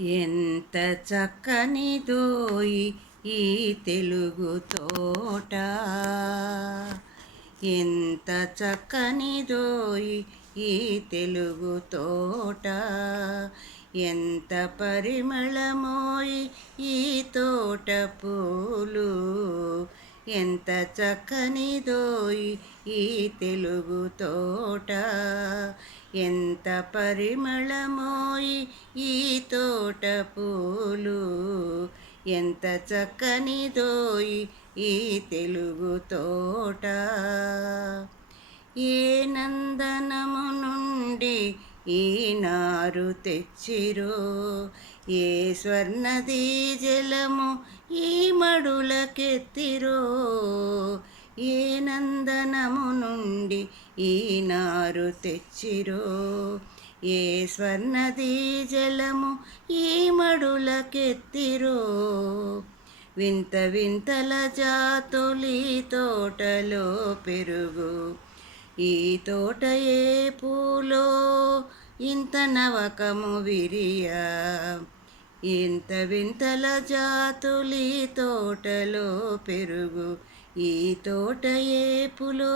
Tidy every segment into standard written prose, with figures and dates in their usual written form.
ఎంత చక్కనిదోయి ఈ తెలుగు తోట, ఎంత చక్కనిదోయి ఈ తెలుగు తోట, ఎంత పరిమళమోయి ఈ తోట పూలు, ఎంత చక్కనిదోయి ఈ తెలుగు తోట, ఎంత పరిమళమోయి ఈ తోట పూలు, ఎంత చక్కనిదోయి ఈ తెలుగు తోట. ఏ నందనము నుండి ఈ నారు తెచ్చిరో, ఏ స్వర్ణదీ జలము ఈ మడులకెత్తిరో, ఏ నందనము నుండి ఈ నారు తెచ్చిరో, ఏ స్వర్ణదీ జలము ఈ మడులకెత్తిరో, వింత వింతల జాతులీ తోటలో పెరుగు, ఈ తోట ఏ పూలో ఇంత నవకము విరియా, ఇంత వింతల జాతులీ తోటలో పెరుగు, ఈ తోట ఏ పూలో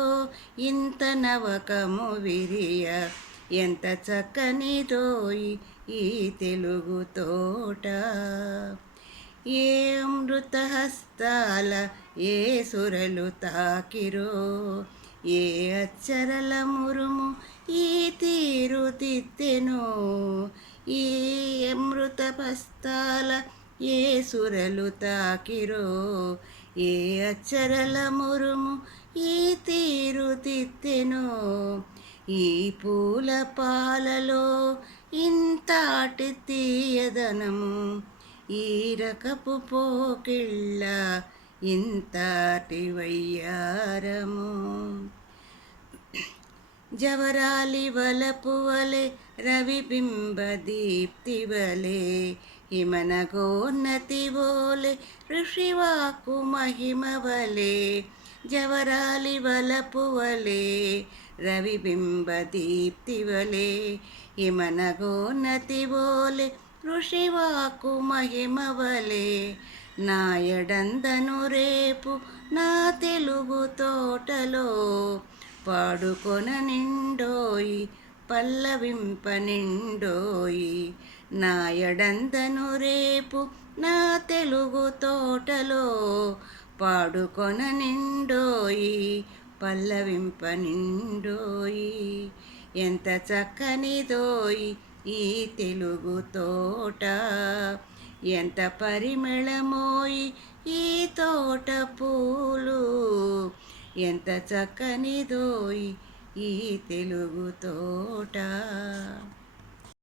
ఇంత నవకము విరియా, ఎంత చక్కనిదోయి ఈ తెలుగు తోట. ఏ అమృత హస్తాల ఏ సురలు తాకిరో, ఏ అచ్చరల మురుము ఈ తీరు దిద్దెనో, ఈ అమృత హస్తాల ఏ సురలు తాకిరో, ఏ అచ్చరల మురుము ఈ తీరు దిద్దెనో, ఈ పూల పాలలో ఇంతాటి తీయదనము, ఈ రకపు పోకిళ్ళ ఇంతటి వయ్యారము. జవరాలి వలపు వలె రవిబింబ దీప్తి వలె, హిమనగోన్నతి వోలె ఋషివాకు మహిమ వలె, జవరాలి వలపు వలె రవిబింబ దీప్తి వలె, హిమనగోన్నతి వోలె ఋషివాకు మహిమ వలె, నాయడందను రేపు నా తెలుగు తోటలో, పాడుకొన నిండోయి పల్లవింప నిండోయి, నాయడందను రేపు నా తెలుగు తోటలో, పాడుకొన నిండోయి పల్లవింప నిండోయి, ఎంత చక్కనిదోయి ఈ తెలుగు తోట, ఎంత పరిమళమోయి ఈ తోట పూలు, ఎంత చక్కనిదోయి ఈ తెలుగు తోట.